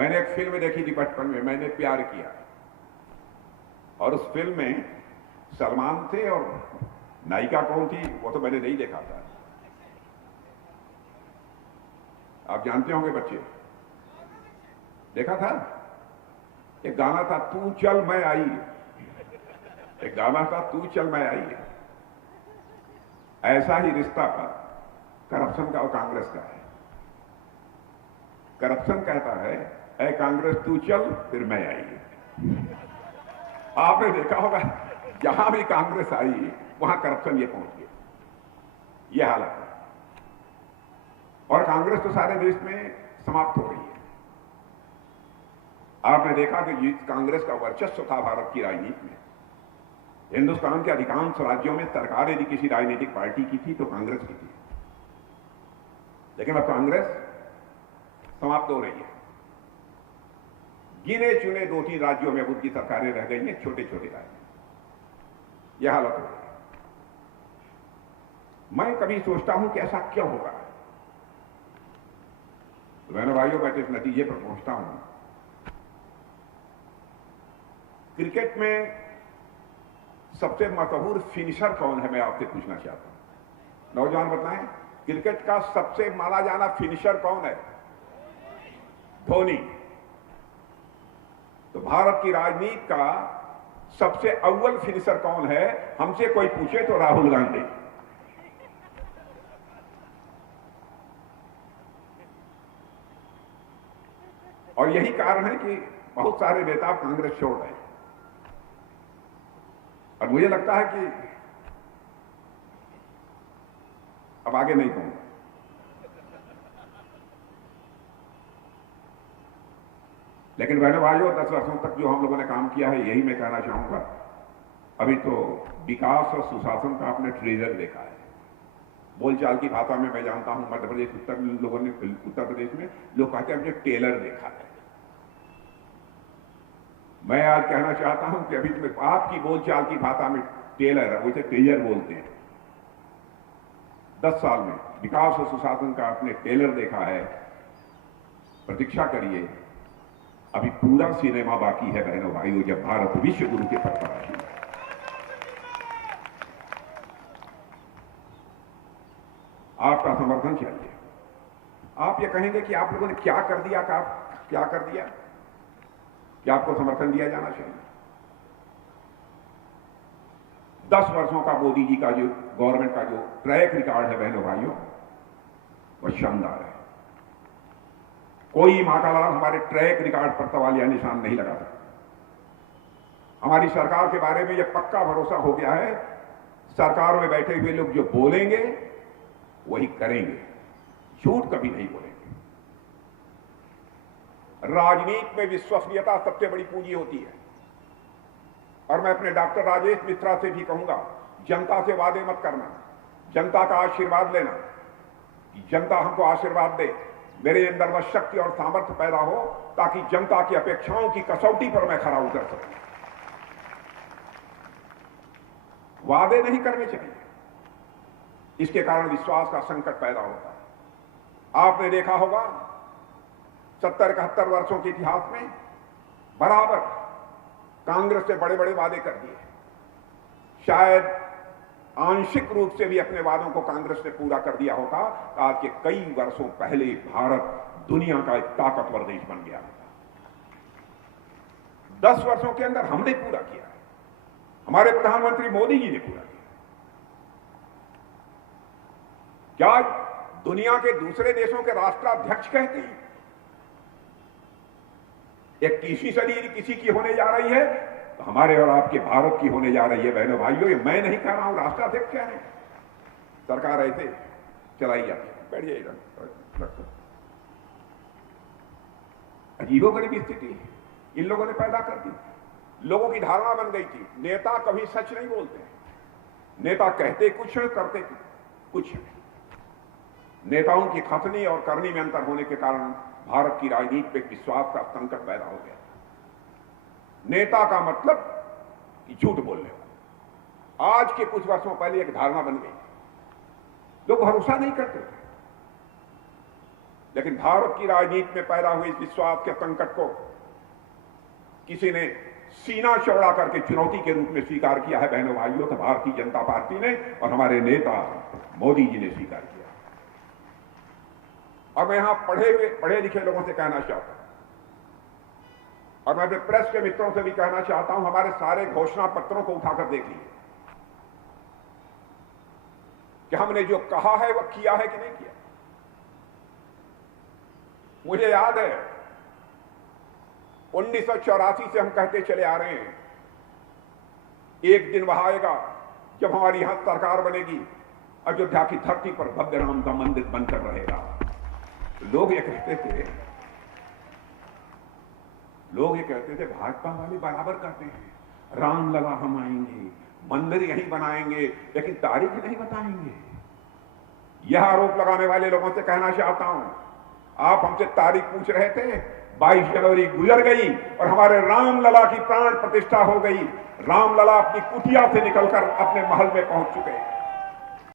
मैंने एक फिल्म देखी थी बचपन में, मैंने प्यार किया, और उस फिल्म में सलमान थे और नायिका कौन थी वो तो मैंने नहीं देखा था। आप जानते होंगे बच्चे, देखा था? एक गाना था तू चल मैं आई, एक गाना था तू चल मैं आई। ऐसा ही रिश्ता करप्शन का और कांग्रेस का है। करप्शन कहता है ऐ कांग्रेस तू चल फिर मैं आई। आपने देखा होगा जहां भी कांग्रेस आई वहां करप्शन ये पहुंच गया, ये हालत है। और कांग्रेस तो सारे देश में समाप्त हो रही है। आपने देखा कि जिस कांग्रेस का वर्चस्व था भारत की राजनीति में, हिंदुस्तान के अधिकांश राज्यों में सरकार यदि किसी राजनीतिक पार्टी की थी तो कांग्रेस की थी, लेकिन अब कांग्रेस समाप्त हो रही है। गिने चुने 2-3 राज्यों में उनकी सरकारें रह गई हैं, छोटे छोटे राज्य, यह हालत हो रही है। मैं कभी सोचता हूं कि ऐसा क्यों होगा। तो बहनों भाइयों, मैं तो इस नतीजे पर पहुंचता हूं, क्रिकेट में सबसे मशहूर फिनिशर कौन है, मैं आपसे पूछना चाहता हूं। नौजवान बताएं, क्रिकेट का सबसे माना जाना फिनिशर कौन है? धोनी। तो भारत की राजनीति का सबसे अव्वल फिनिशर कौन है, हमसे कोई पूछे तो राहुल गांधी। और यही कारण है कि बहुत सारे नेता कांग्रेस छोड़ रहे हैं। और मुझे लगता है कि अब आगे नहीं कहूंगा, लेकिन बहनों भाइयों, 10 वर्षों तक जो हम लोगों ने काम किया है, यही मैं कहना चाहूंगा। अभी तो विकास और सुशासन का आपने ट्रेजर देखा है। बोलचाल की भाषा में मैं जानता हूं, मध्य प्रदेश उत्तर प्रदेश में लोग कहते हैं हमने टेलर देखा है। मैं आज कहना चाहता हूं कि अभी तो आपकी बोलचाल की भाषा में टेलर है, उसे टेलर बोलते हैं। 10 साल में विकास और सुशासन का आपने टेलर देखा है। प्रतीक्षा करिए, अभी पूरा सिनेमा बाकी है बहनों भाइयों, जब भारत विश्व गुरु के पद पर आएगा। आपका समर्थन चाहिए। आप ये कहेंगे कि आप लोगों ने क्या कर दिया, क्या कर दिया, क्या आपको समर्थन दिया जाना चाहिए। 10 वर्षों का मोदी जी का जो गवर्नमेंट का जो ट्रैक रिकॉर्ड है बहनों भाइयों, वह शानदार है। कोई मातालाल हमारे ट्रैक रिकॉर्ड पर सवालिया निशान नहीं लगा सकता। हमारी सरकार के बारे में यह पक्का भरोसा हो गया है, सरकार में बैठे हुए लोग जो बोलेंगे वही करेंगे, झूठ कभी नहीं बोलेंगे। राजनीति में विश्वसनीयता सबसे बड़ी पूंजी होती है। और मैं अपने डॉक्टर राजेश मिश्रा से भी कहूंगा, जनता से वादे मत करना, जनता का आशीर्वाद लेना, जनता हमको आशीर्वाद दे, मेरे अंदर वह शक्ति और सामर्थ्य पैदा हो ताकि जनता की अपेक्षाओं की कसौटी पर मैं खरा उतर सकूं। वादे नहीं करने चाहिए, इसके कारण विश्वास का संकट पैदा होता है। आपने देखा होगा 70-71 वर्षों के इतिहास में बराबर कांग्रेस से बड़े बड़े वादे कर दिए। शायद आंशिक रूप से भी अपने वादों को कांग्रेस ने पूरा कर दिया होता, आज के कई वर्षों पहले भारत दुनिया का एक ताकतवर देश बन गया होता। 10 वर्षों के अंदर हमने पूरा किया है, हमारे प्रधानमंत्री मोदी जी ने पूरा किया। क्या दुनिया के दूसरे देशों के राष्ट्राध्यक्ष कहते हैं 21वीं सदी किसी की होने जा रही है तो हमारे और आपके भारत की होने जा रही है बहनों भाइयों। ये मैं नहीं कह रहा हूं, राष्ट्राध्यक्ष क्या है, सरकार ऐसे चलाई जाती है। बैठ जाइएगा। अजीबोगरीब स्थिति इन लोगों ने पैदा कर दी। लोगों की धारणा बन गई थी नेता कभी सच नहीं बोलते, नेता कहते कुछ है करते कुछ है। नेताओं की खतनी और करनी में अंतर होने के कारण भारत की राजनीति पे विश्वास का संकट पैदा हो गया। नेता का मतलब कि झूठ बोलने वाला। आज के कुछ वर्षों पहले एक धारणा बन गई, लोग भरोसा नहीं करते थे। लेकिन भारत की राजनीति में पैदा हुए इस विश्वास के संकट को किसी ने सीना चौड़ा करके चुनौती के रूप में स्वीकार किया है बहनों भाइयों, तो भारतीय जनता पार्टी ने और हमारे नेता मोदी जी ने स्वीकार किया। और मैं यहां पढ़े लिखे लोगों से कहना चाहता हूं, और मैं अपने प्रेस के मित्रों से भी कहना चाहता हूं, हमारे सारे घोषणा पत्रों को उठाकर देखिए कि हमने जो कहा है वह किया है कि नहीं किया। मुझे याद है 1984 से हम कहते चले आ रहे हैं, एक दिन वह आएगा जब हमारी यहां सरकार बनेगी, अयोध्या की धरती पर भव्य राम का मंदिर बनकर रहेगा। लोग ये कहते थे भाजपा वाले बराबर कहते हैं, रामलला हम आएंगे, मंदिर यहीं बनाएंगे, लेकिन तारीख नहीं बताएंगे। यह आरोप लगाने वाले लोगों से कहना चाहता हूं, आप हमसे तारीख पूछ रहे थे, 22 जनवरी गुजर गई और हमारे रामलला की प्राण प्रतिष्ठा हो गई। रामलला अपनी कुटिया से निकलकर अपने महल में पहुंच चुके हैं।